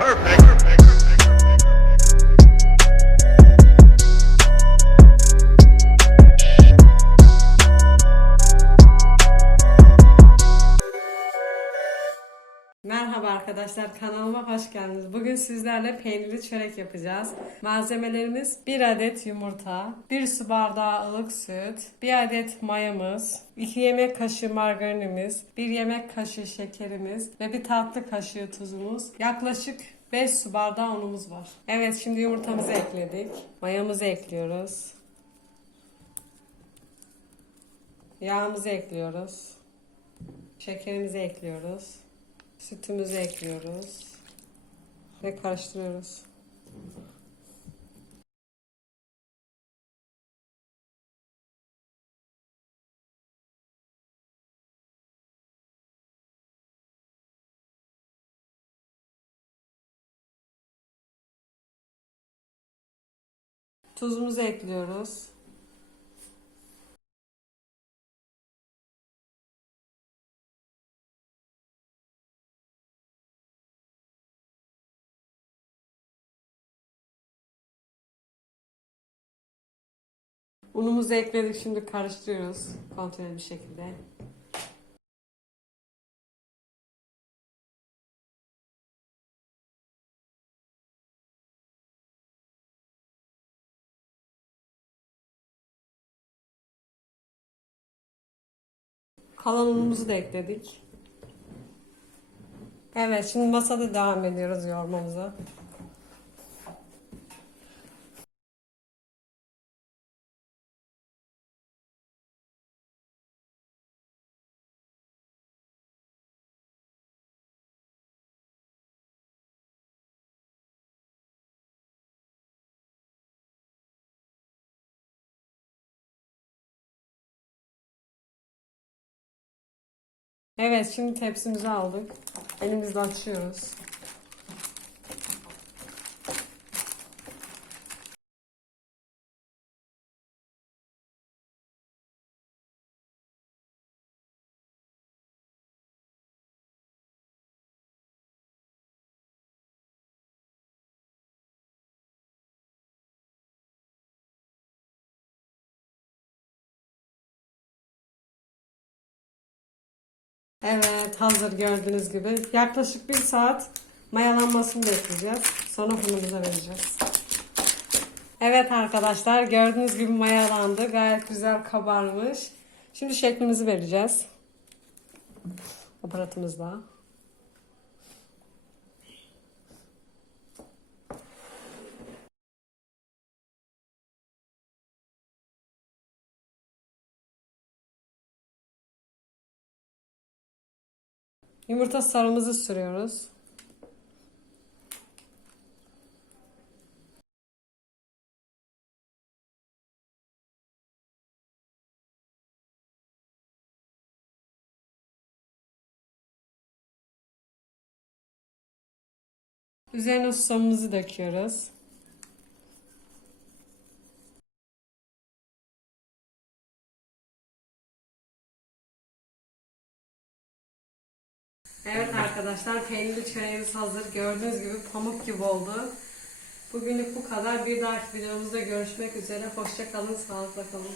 Perfect. Perfect. Merhaba arkadaşlar kanalıma hoş geldiniz. Bugün sizlerle peynirli çörek yapacağız. Malzemelerimiz 1 adet yumurta, 1 su bardağı ılık süt, 1 adet mayamız, 2 yemek kaşığı margarinimiz, 1 yemek kaşığı şekerimiz ve 1 tatlı kaşığı tuzumuz. Yaklaşık 5 su bardağı unumuz var. Evet şimdi yumurtamızı ekledik. Mayamızı ekliyoruz. Yağımızı ekliyoruz. Şekerimizi ekliyoruz. Sütümüzü ekliyoruz. Ve karıştırıyoruz. Tuzumuzu ekliyoruz. Unumuzu ekledik şimdi karıştırıyoruz kontrollü bir şekilde. Kalan unumuzu da ekledik. Evet şimdi masada devam ediyoruz yoğurmamıza. Evet şimdi tepsimizi aldık. Elimizle açıyoruz. Evet hazır gördüğünüz gibi. Yaklaşık bir saat mayalanmasını bekleyeceğiz. Sonra fırınımıza vereceğiz. Evet arkadaşlar gördüğünüz gibi mayalandı. Gayet güzel kabarmış. Şimdi şeklimizi vereceğiz. Aparatımızla. Yumurta sarımızı sürüyoruz. Üzerine susamımızı döküyoruz. Evet arkadaşlar peynirli çöreğimiz hazır. Gördüğünüz gibi pamuk gibi oldu. Bugünlük bu kadar. Bir dahaki videomuzda görüşmek üzere. Hoşça kalın, sağlıkla kalın.